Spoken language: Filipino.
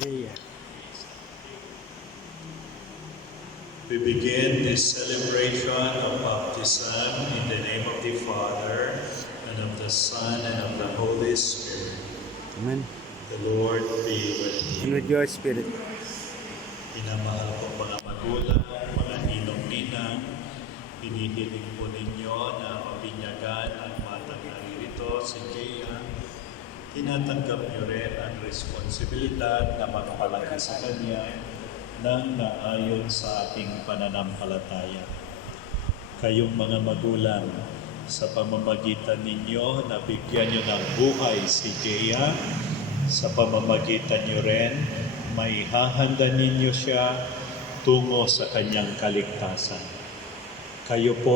Yeah. We begin this celebration of baptism in the name of the Father, and of the Son, and of the Holy Spirit. Amen. The Lord be with you. And with your spirit. Pinamahal ko mga magulang, mga ninong-ninang, hinihiling po ninyo na mapinyagan ang batang naririto, si Kea. Tinatanggap niyo rin ang responsibilidad na magpalaki sa kanya nang naayon sa ating pananampalataya. Kayong mga magulang, sa pamamagitan ninyo, nabigyan niyo ng buhay si Kea. Sa pamamagitan niyo rin, maihahanda ninyo siya tungo sa kanyang kaligtasan. Kayo po